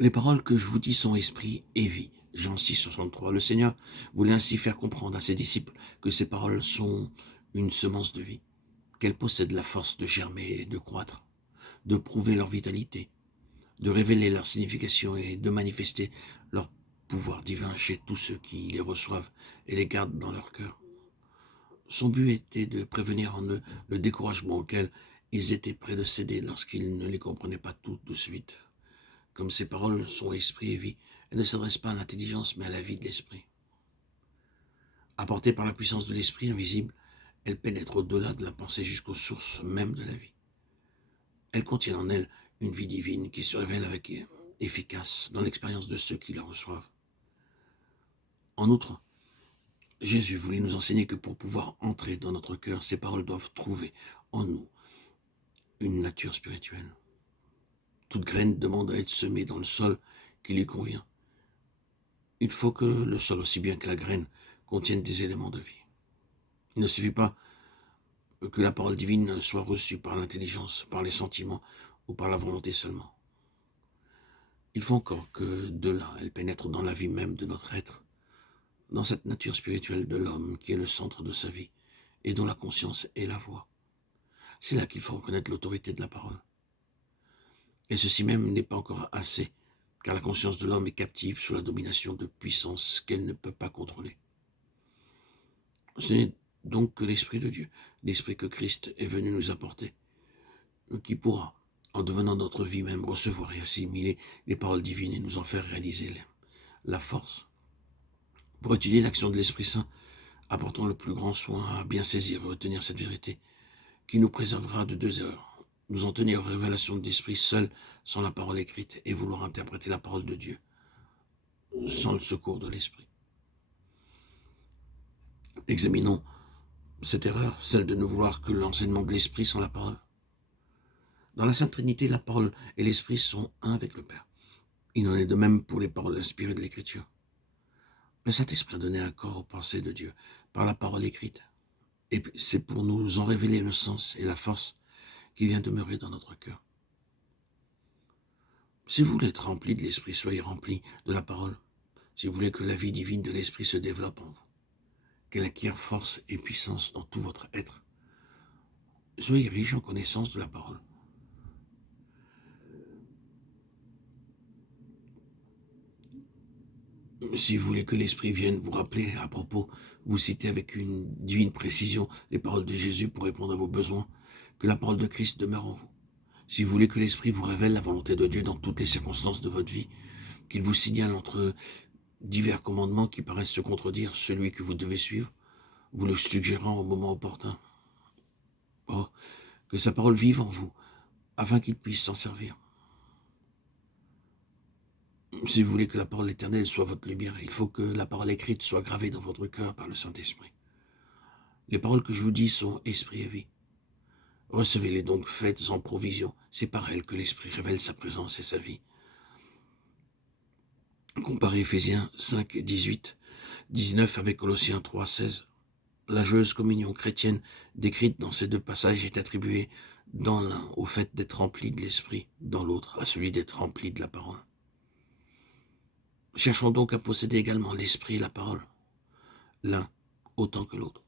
Les paroles que je vous dis sont esprit et vie. Jean 6, 63. Le Seigneur voulait ainsi faire comprendre à ses disciples que ces paroles sont une semence de vie, qu'elles possèdent la force de germer et de croître, de prouver leur vitalité, de révéler leur signification et de manifester leur pouvoir divin chez tous ceux qui les reçoivent et les gardent dans leur cœur. Son but était de prévenir en eux le découragement auquel ils étaient près de céder lorsqu'ils ne les comprenaient pas toutes de suite. Comme ces paroles sont esprit et vie, elles ne s'adressent pas à l'intelligence mais à la vie de l'esprit. Apportées par la puissance de l'esprit invisible, elles pénètrent au-delà de la pensée jusqu'aux sources même de la vie. Elles contiennent en elles une vie divine qui se révèle avec efficace dans l'expérience de ceux qui la reçoivent. En outre, Jésus voulait nous enseigner que pour pouvoir entrer dans notre cœur, ces paroles doivent trouver en nous une nature spirituelle. Toute graine demande à être semée dans le sol qui lui convient. Il faut que le sol, aussi bien que la graine, contienne des éléments de vie. Il ne suffit pas que la parole divine soit reçue par l'intelligence, par les sentiments ou par la volonté seulement. Il faut encore que de là, elle pénètre dans la vie même de notre être, dans cette nature spirituelle de l'homme qui est le centre de sa vie et dont la conscience est la voix. C'est là qu'il faut reconnaître l'autorité de la parole. Et ceci même n'est pas encore assez, car la conscience de l'homme est captive sous la domination de puissances qu'elle ne peut pas contrôler. Ce n'est donc que l'Esprit de Dieu, l'Esprit que Christ est venu nous apporter, qui pourra, en devenant notre vie même, recevoir et assimiler les paroles divines et nous en faire réaliser la force. Pour étudier l'action de l'Esprit Saint, apportons le plus grand soin à bien saisir et retenir cette vérité, qui nous préservera de deux erreurs. Nous en tenir aux révélations de l'Esprit seul, sans la parole écrite, et vouloir interpréter la parole de Dieu, sans le secours de l'Esprit. Examinons cette erreur, celle de ne vouloir que l'enseignement de l'Esprit sans la parole. Dans la Sainte Trinité, la parole et l'Esprit sont un avec le Père. Il en est de même pour les paroles inspirées de l'Écriture. Le Saint-Esprit a donné un corps aux pensées de Dieu par la parole écrite. Et c'est pour nous en révéler le sens et la force qui vient demeurer dans notre cœur. Si vous voulez être rempli de l'Esprit, soyez rempli de la parole. Si vous voulez que la vie divine de l'Esprit se développe en vous, qu'elle acquiert force et puissance dans tout votre être, soyez riche en connaissance de la parole. Si vous voulez que l'Esprit vienne vous rappeler à propos, vous citer avec une divine précision les paroles de Jésus pour répondre à vos besoins, que la parole de Christ demeure en vous. Si vous voulez que l'Esprit vous révèle la volonté de Dieu dans toutes les circonstances de votre vie, qu'il vous signale entre divers commandements qui paraissent se contredire celui que vous devez suivre, vous le suggérant au moment opportun. Oh, que sa parole vive en vous, afin qu'il puisse s'en servir. Si vous voulez que la parole éternelle soit votre lumière, il faut que la parole écrite soit gravée dans votre cœur par le Saint-Esprit. Les paroles que je vous dis sont esprit et vie. Recevez-les donc, faites en provision. C'est par elles que l'Esprit révèle sa présence et sa vie. Comparez Éphésiens 5, 18, 19 avec Colossiens 3, 16. La joyeuse communion chrétienne décrite dans ces deux passages est attribuée dans l'un au fait d'être rempli de l'Esprit, dans l'autre à celui d'être rempli de la parole. Cherchons donc à posséder également l'Esprit et la parole, l'un autant que l'autre.